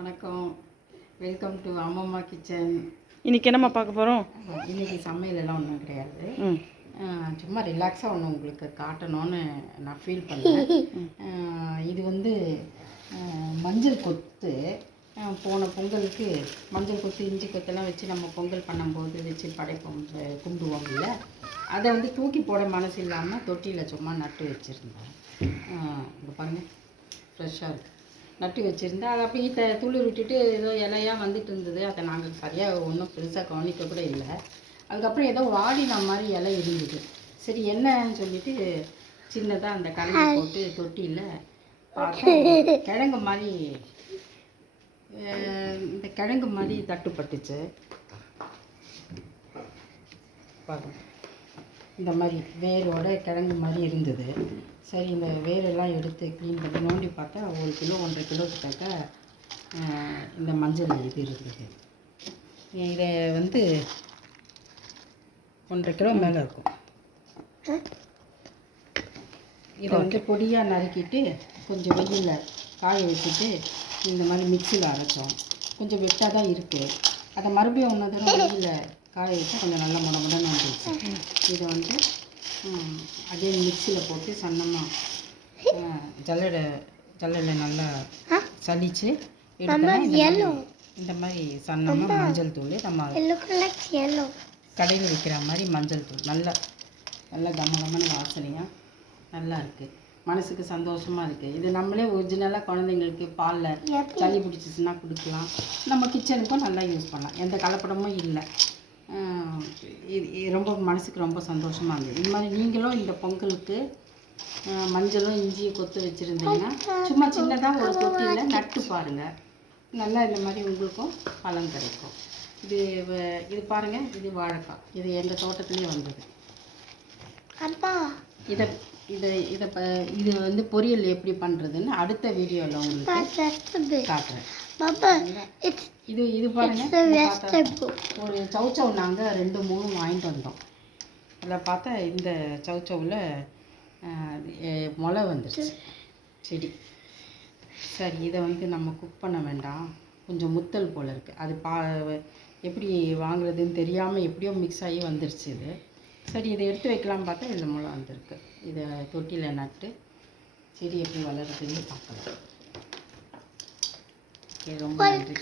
வணக்கம், welcome to அம்மம்மா kitchen. இன்றைக்கி என்னம்மா பார்க்க போகிறோம்? இன்றைக்கி சமையலெல்லாம் ஒன்றும் கிடையாது. சும்மா ரிலாக்ஸாக ஒன்று உங்களுக்கு காட்டணும்னு நான் ஃபீல் பண்ணேன். இது வந்து மஞ்சள் கொத்து. போன பொங்கலுக்கு மஞ்சள் கொத்து இஞ்சி கொத்தெல்லாம் வச்சு நம்ம பொங்கல் பண்ணும்போது வச்சு படைப்போம், கும்பிடுவோம்ல. அதை வந்து தூக்கி போட மனசு இல்லாமல் தொட்டியில் சும்மா நட்டு வச்சுருந்தேன். இங்கே பாருங்கள், ஃப்ரெஷ்ஷாக இருக்குது. நட்டு வச்சுருந்தா அதை அப்படியே துளிர் விட்டுட்டு ஏதோ இலையாக வந்துட்டு இருந்தது. அதை நாங்கள் சரியாக ஒன்றும் பெருசாக கவனிக்க கூட இல்லை. அதுக்கப்புறம் ஏதோ வாடின மாதிரி இலை இருந்தது. சரி என்னன்னு சொல்லிட்டு சின்னதாக அந்த கலங்கி போட்டு தொட்டியில் பார்த்தா கிழங்கு மாதிரி, இந்த கிழங்கு மாதிரி தட்டுப்பட்டுச்சு. பாருங்க, இந்த மாதிரி வேரோட கிழங்கு மாதிரி இருந்தது. சரி, இந்த வேரெல்லாம் எடுத்து க்ளீன் பண்ணி நோண்டி பார்த்தா 1 கிலோ 1.5 கிலோ கிட்டக்க இந்த மஞ்சள் இது இருந்தது. இதை வந்து 1.5 கிலோ மேலே இருக்கும். இதை வந்து பொடியாக நறுக்கிட்டு கொஞ்சம் வெயிலில் காய வச்சுட்டு இந்த மாதிரி மிக்சியில் அரைச்சோம். கொஞ்சம் வெட்டாக தான் இருக்குது. அதை மறுபடியும் 1 தடவை வெயிலில் காய வச்சு கொஞ்சம் நல்லா முடமுடன்னு வந்துடுச்சு. இதை வந்து அதே மிக்சியில் போட்டு சன்னமாக ஜல்லடை நல்லா சலிச்சு எடுத்தோம்னா இந்த மாதிரி சன்னமாக மஞ்சள் தூள், நம்ம கடையில் விற்கிற மாதிரி மஞ்சள் தூள் நல்லா கமகமான வாசனையாக நல்லா இருக்குது. மனசுக்கு சந்தோஷமாக இருக்குது. இது நம்மளே ஒரிஜினலாக குழந்தைங்களுக்கு பாலில் சளி பிடிச்சிச்சுன்னா கொடுக்கலாம். நம்ம கிச்சனுக்கும் நல்லா யூஸ் பண்ணலாம். எந்த கலப்படமும் இல்லை. இது ரொம்ப மனசுக்கு ரொம்ப சந்தோஷமாக இருந்தது. இது மாதிரி நீங்களும் இந்த பொங்கலுக்கு மஞ்சளும் இஞ்சியும் கொத்து வச்சுருந்தீங்கன்னா சும்மா சின்னதாக ஒரு தொட்டியில் நட்டு பாருங்கள். நல்லா இந்த மாதிரி உங்களுக்கும் பலன் கிடைக்கும். இது பாருங்கள், இது வாழைக்காய். இது எங்கள் தோட்டத்துலேயே வந்தது. இது வந்து பொரியல் எப்படி பண்ணுறதுன்னு அடுத்த வீடியோவில் உங்களுக்கு காட்டுறேன். இது பாருங்கள், ஒரு சவுச்சவ் நாங்கள் 2-3 வாங்கிட்டு வந்தோம். அதில் பார்த்தா இந்த சவுச்சவில் முளை வந்துடுச்சு செடி. சரி, இதை வந்து நம்ம குக் பண்ண வேண்டாம், கொஞ்சம் முத்தல் போல் இருக்குது. அது எப்படி வாங்குறதுன்னு தெரியாமல் எப்படியோ மிக்ஸ் ஆகி வந்துடுச்சு இது. சரி, இதை எடுத்து வைக்கலாம்னு பார்த்தா இதில் முளை வந்திருக்கு. இதை தொட்டியில் நட்டு செடி எப்படி வளருதுன்னு பார்க்கலாம். ரொம்ப நன்றி.